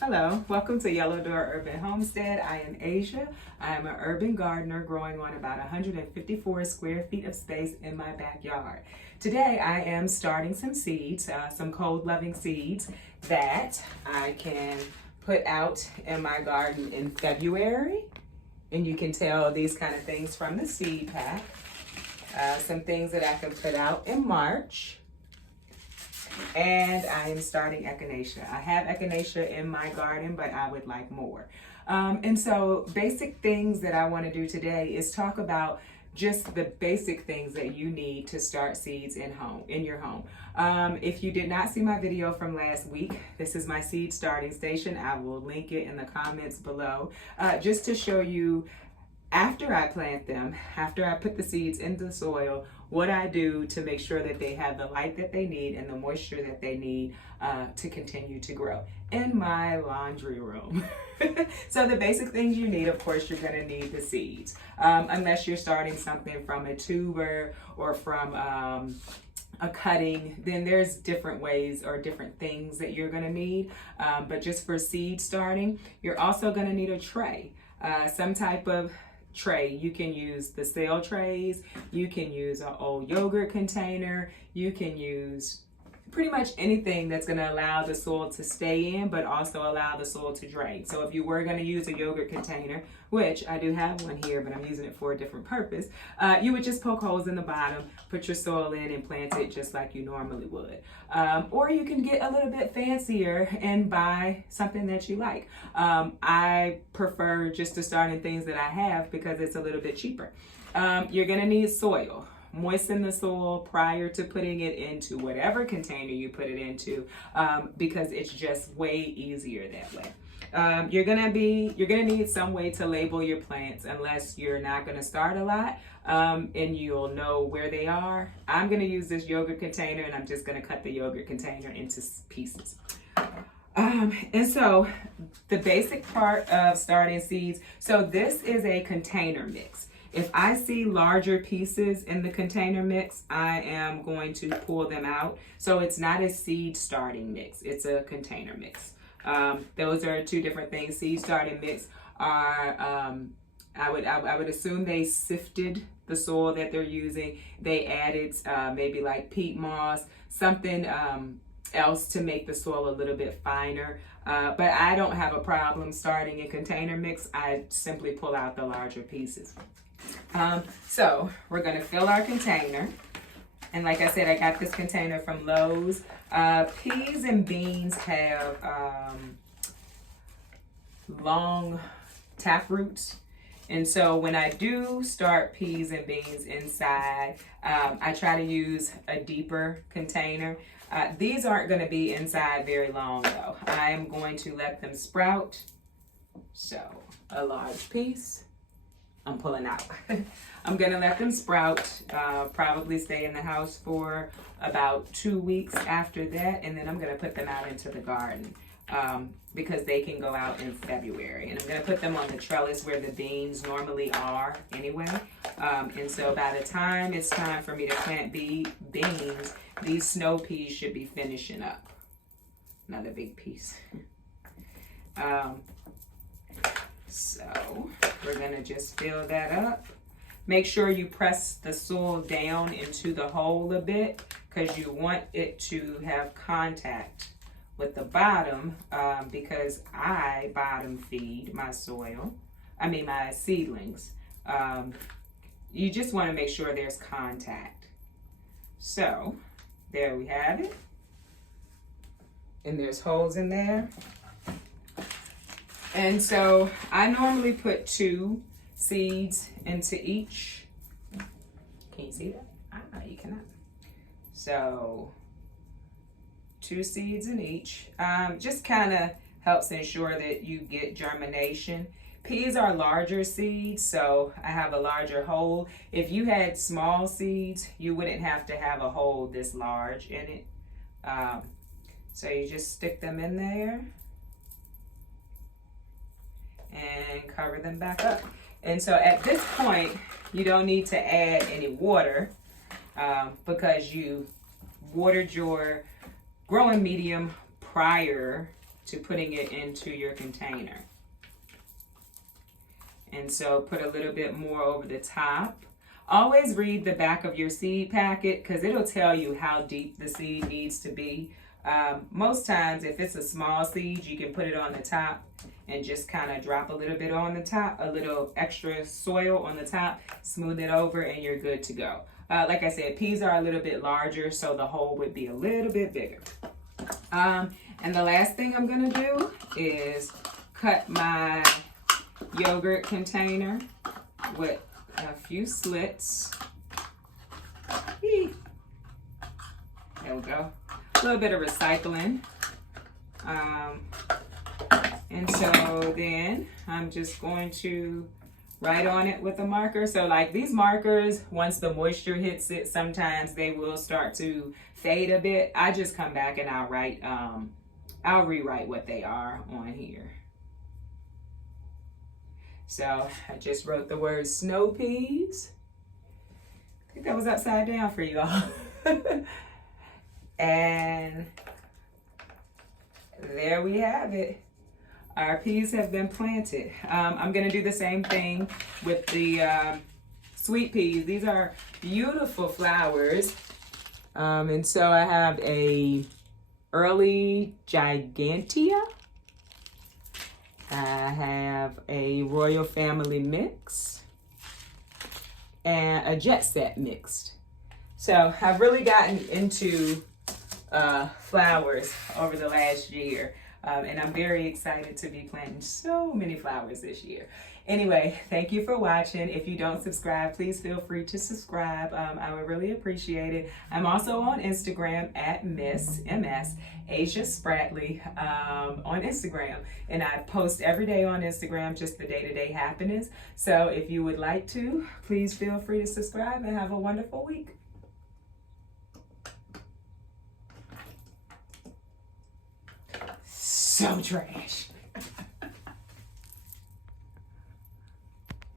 Hello, welcome to Yellow Door Urban Homestead. I am Asia. I am an urban gardener growing on about 154 square feet of space in my backyard. Today I am starting some seeds, some cold-loving seeds that I can put out in my garden in February. And you can tell these kind of things from the seed pack. Some things that I can put out in March. And I am starting echinacea. I have echinacea in my garden, but I would like more. And so basic things that I want to do today is talk about just the basic things that you need to start seeds in your home. If you did not see my video from last week, this is my seed starting station. I will link it in the comments below, just to show you after I plant them, after I put the seeds into the soil, what I do to make sure that they have the light that they need and the moisture that they need to continue to grow in my laundry room. So the basic things you need, of course, you're gonna need the seeds. Unless you're starting something from a tuber or from a cutting, then there's different ways or different things that you're gonna need. But just for seed starting, you're also gonna need a tray, some type of tray. You can use the sail trays, you can use an old yogurt container, you can use pretty much anything that's going to allow the soil to stay in but also allow the soil to drain. So if you were going to use a yogurt container, which I do have one here but I'm using it for a different purpose, you would just poke holes in the bottom, put your soil in and plant it just like you normally would. Or you can get a little bit fancier and buy something that you like. I prefer just to start in things that I have because it's a little bit cheaper. You're going to need soil. Moisten the soil prior to putting it into whatever container you put it into, because it's just way easier that way. You're gonna need some way to label your plants unless you're not gonna start a lot, and you'll know where they are. I'm gonna use this yogurt container and I'm just gonna cut the yogurt container into pieces. And so the basic part of starting seeds, so this is a container mix. If I see larger pieces in the container mix, I am going to pull them out. So it's not a seed starting mix, it's a container mix. Those are two different things. Seed starting mix are, I would assume they sifted the soil that they're using. They added maybe like peat moss, something else to make the soil a little bit finer. But I don't have a problem starting a container mix. I simply pull out the larger pieces. So we're going to fill our container. And like I said, I got this container from Lowe's. Peas and beans have long tap roots. And so when I do start peas and beans inside, I try to use a deeper container. These aren't going to be inside very long though. I am going to let them sprout. So a large piece I'm pulling out. I'm gonna let them sprout, probably stay in the house for about 2 weeks after that, and then I'm gonna put them out into the garden because they can go out in February. And I'm gonna put them on the trellis where the beans normally are anyway. And so by the time it's time for me to plant beans, these snow peas should be finishing up. Another big piece. So we're gonna just fill that up. Make sure you press the soil down into the hole a bit because you want it to have contact with the bottom, because I bottom feed my my seedlings. You just want to make sure there's contact. So there we have it. And there's holes in there. And so I normally put 2 seeds into each. Can you see that? Ah, you cannot. So 2 seeds in each. Just kind of helps ensure that you get germination. Peas are larger seeds, so I have a larger hole. If you had small seeds, you wouldn't have to have a hole this large in it. So you just stick them in there and cover them back up. And so at this point, you don't need to add any water because you watered your growing medium prior to putting it into your container. And so put a little bit more over the top. Always read the back of your seed packet because it'll tell you how deep the seed needs to be. Most times, if it's a small seed, you can put it on the top and just kind of drop a little bit on the top, a little extra soil on the top, smooth it over, and you're good to go. Like I said, peas are a little bit larger, so the hole would be a little bit bigger. And the last thing I'm gonna do is cut my yogurt container with a few slits. There we go. A little bit of recycling. And so then I'm just going to write on it with a marker. So like these markers, once the moisture hits it, sometimes they will start to fade a bit. I just come back and I'll rewrite what they are on here. So I just wrote the word snow peas. I think that was upside down for you all. And there we have it. Our peas have been planted. I'm gonna do the same thing with the sweet peas. These are beautiful flowers. And so I have a early gigantea. I have a Royal Family mix and a Jet Set mixed. So I've really gotten into flowers over the last year. And I'm very excited to be planting so many flowers this year. Anyway, thank you for watching. If you don't subscribe, please feel free to subscribe. I would really appreciate it. I'm also on Instagram at Miss MS Asia Spratley on Instagram. And I post every day on Instagram, just the day-to-day happenings. So if you would like to, please feel free to subscribe and have a wonderful week. So trash.